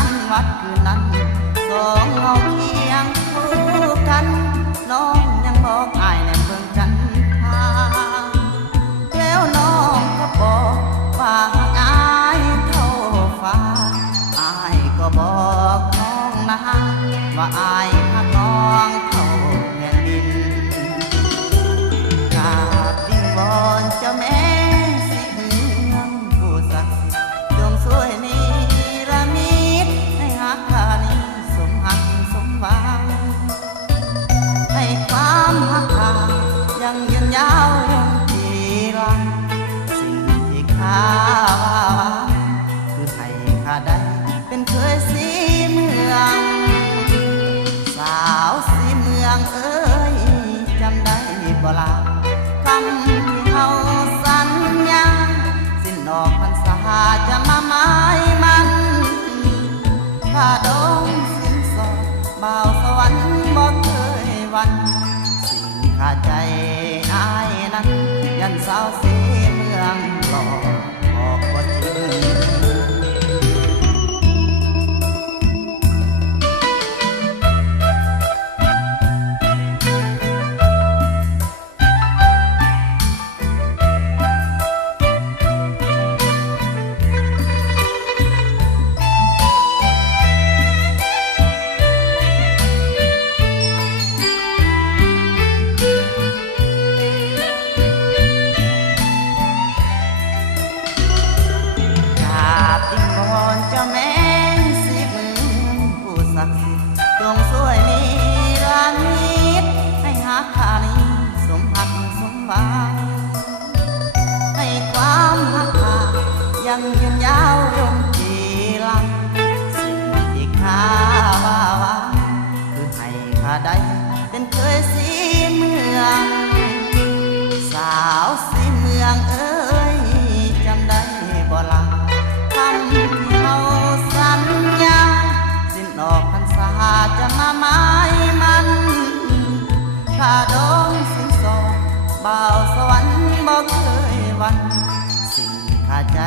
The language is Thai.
านวัดคืนนั้นสองเอาเคียงคู่กันน้องยังบอกอายในเบิ่งจันทราแล้วน้องก็บอกว่าอายเท่าฟ้าอายก็บอกน้องนะว่าอายหักน้องเท่าแผ่นดินกราบดิ้งวอนเจ้าแม่สิเมืองผู้ศักดิ์สิทธิ์จงช่วยนิรมิตให้หักข้านี้สมหักสมหวังให้ความหักข้ายังยืนยาวยงจีรังสิ่งที่ข้าว่าคือให้ข้าได้เป็นเคยสีเมืองสาวสีเมืองเอ้ยจำได้บ่ล่ะคำที่เฮาสัญญาสิ้นดอกพรรษาจะมาหมายมันข้าดงสิ้นสอดบ่าวสวรรค์บ่เคยหวันสิ่งข้าใจอายนั้นยันสาวสีเมืองหลอกออกบ่จริงเจ้าแม่สีเมืองผู้ศักดิ์สิทธิ์จงช่วยนิรันดร์ให้หักข้านี้สมหักสมหวังให้ความหักข้ายังยืนยาวยงจีรังสิ่งที่ข้าว่าคือให้ข้าได้เป็นเคยสีเมืองสาวสีเมืองเอ้ยจำได้บ่ล่ะคำที่เฮาสัญญาสิ้นดอกพรรษาจะมาหมายมันข้าดองสิ้นสองบ่าวสวรรค์บ่เคยหวันสิ่งข้าใจ